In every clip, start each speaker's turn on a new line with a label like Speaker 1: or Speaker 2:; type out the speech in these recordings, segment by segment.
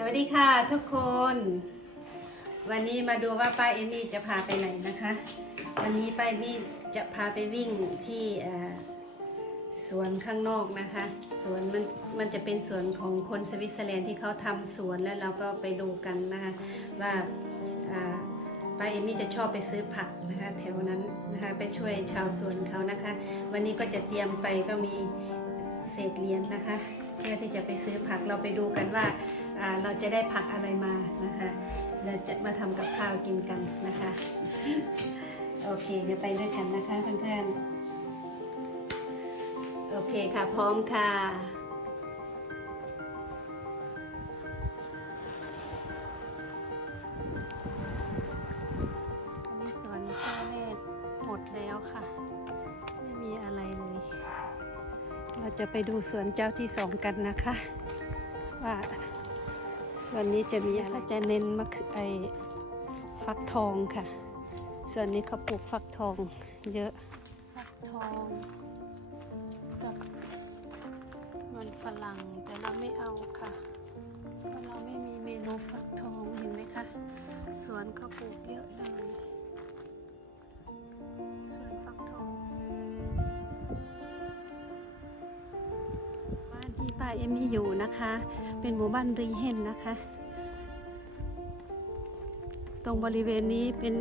Speaker 1: สวัสดีค่ะทุกคน วันนี้มาดูว่าป้าเอมี่จะพาไปไหนนะคะ วันนี้ป้าเอมี่จะพาไปวิ่งที่สวนข้างนอกนะคะสวนมันมันจะเป็นสวนของคนสวิตเซอร์แลนด์ที่เขาทำสวนแล้วเราก็ไปดูกันนะคะว่าป้าเอมี่จะชอบไปซื้อผักนะคะแถวนั้นนะคะไปช่วยชาวสวนเขานะคะ วันนี้ก็จะเตรียมไปก็มีเศษเหรียญนะคะ เพื่อที่จะไปซื้อผักเราไปดูกันว่าอ่าเราจะได้ผักอะไรมานะคะเราจะมาทำกับข้าวกินกันนะคะ โอเคเดี๋ยวไปด้วยกันนะคะเพื่อนๆโอเคค่ะพร้อมค่ะ จะไปดูสวนเจ้าที่สองกันนะคะ ว่าส่วนนี้จะมีอะไรจะเน้นมะเขือไอฟักทองค่ะ ส่วนนี้เขาปลูกฟักทองเยอะฟักทองกับมันฝรั่งแต่เราไม่เอาค่ะเพราะเราไม่มีเมนูฟักทองเห็นไหมคะสวนเขาปลูกเยอะเลย เอมี่อยู่นะคะ เป็นหมู่บ้านรีเฮนนะคะ ตรงบริเวณนี้เป็น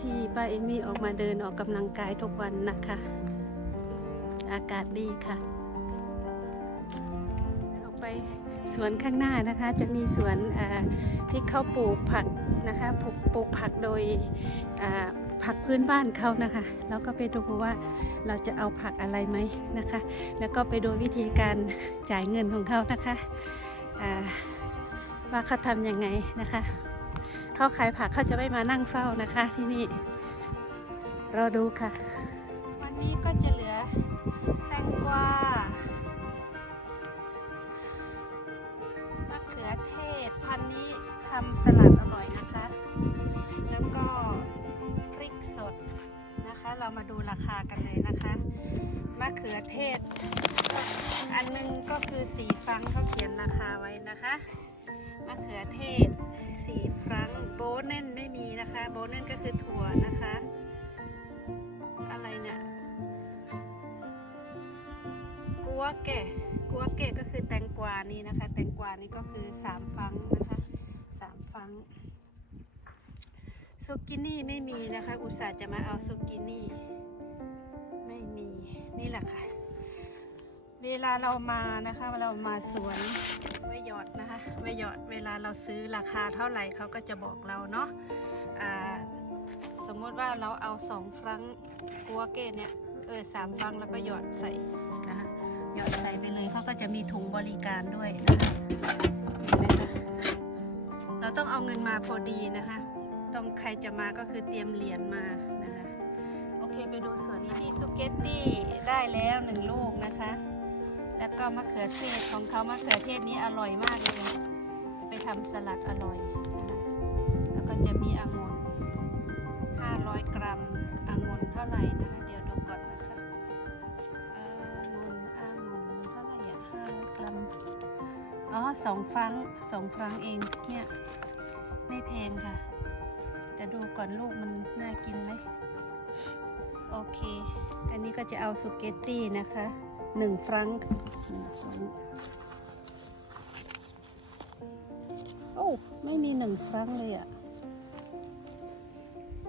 Speaker 1: ที่ป้าเอมี่ออกมาเดินออกกำลังกายทุกวันนะคะ อากาศดีค่ะออกไปสวนข้างหน้านะคะ จะมีสวนที่เขาปลูกผักนะคะปลูกปลูกผักโดย ผักพื้นบ้านเขานะคะ แล้วก็ไปดูว่าเราจะเอาผักอะไรไหมนะคะ แล้วก็ไปดูวิธีการจ่ายเงินของเขานะคะว่าเขาทำยังไงนะคะเขาขายผักเขาจะไม่มานั่งเฝ้านะคะที่นี่รอดูค่ะ วันนี้ก็จะเหลือแตงกวามะเขือเทศพันนี้ทำสลัดอร่อยนะคะ แล้วก็ สดนะคะ เรามาดูราคากันเลยนะคะมะเขือเทศ อันหนึงก็คือสีฟังเขาเขียนราคาไว้นะคะมะเขือเทศสีฟังโบเน่นไม่มีนะคะโบเน่นก็คือถั่วนะคะ อะไรเนี่ยกัวเกะกัวเกะก็คือแตงกวานี่นะคะ แตงกวานี่ก็คือสามฟังนะคะสามฟัง ซุกินี่ไม่มีนะคะ อุตส่าห์จะมาเอาซุกินี่ ไม่มีนี่แหละค่ะ เวลาเรามานะคะเรามาสวนไว้หยอดนะคะไว้หยอดเวลาเราซื้อราคาเท่าไหร่เขาก็จะบอกเราเนาะสมมติว่าเราเอาสองฟรังกัวเก้เนี่ยเออสามฟรังแล้วก็หยอดใส่นะคะหยอดใส่ไปเลยเขาก็จะมีถุงบริการด้วยนะคะเห็นไหมคะเราต้องเอาเงินมาพอดีนะคะ ต้องใครจะมาก็คือเตรียมเหรียญมานะคะ โอเคไปดูส่วนนี้พี่สุเกตตี้ได้แล้วหนึ่งลูกนะคะ แล้วก็มะเขือเทศของเขามะเขือเทศนี้อร่อยมากเลย ไปทำสลัดอร่อยนะคะแล้วก็จะมีองุ่น500 กรัมองุ่นเท่าไหร่นะคะ เดี๋ยวดูก่อนนะคะองุ่นองุ่นเท่าไหร่อะ500กรัมอ๋อสองฟรังสองฟรังเองเนี่ยไม่แพงค่ะ ดูก่อนลูกมันน่ากินไหม โอเค อันนี้ก็จะเอาสุเกตตี้นะคะหนึ่งฟรังโอ้ไม่มีหนึ่งฟรังเลยอะ่ะ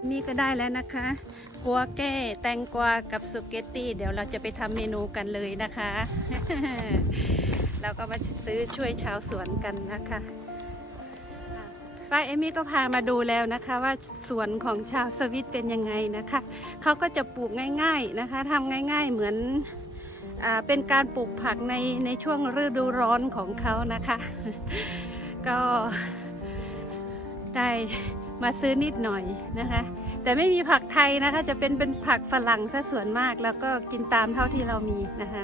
Speaker 1: มีก็ได้แล้วนะคะกัวแก้แตงกวากับสุเกตตี้ เดี๋ยวเราจะไปทำเมนูกันเลยนะคะ เราก็มาซื้อช่วยชาวสวนกันนะคะ ป้าเอมี่ก็พามาดูแล้วนะคะว่าสวนของชาวสวิตเป็นยังไงนะคะเขาก็จะปลูกง่ายๆนะคะทำง่ายๆเหมือนอเป็นการปลูกผักในในช่วงฤดูร้อนของเขานะคะ ก็ได้มาซื้อนิดหน่อยนะคะ แต่ไม่มีผักไทยนะคะจะเป็นเป็นผักฝรั่งซะส่วนมากแล้วก็กินตามเท่าที่เรามีนะคะ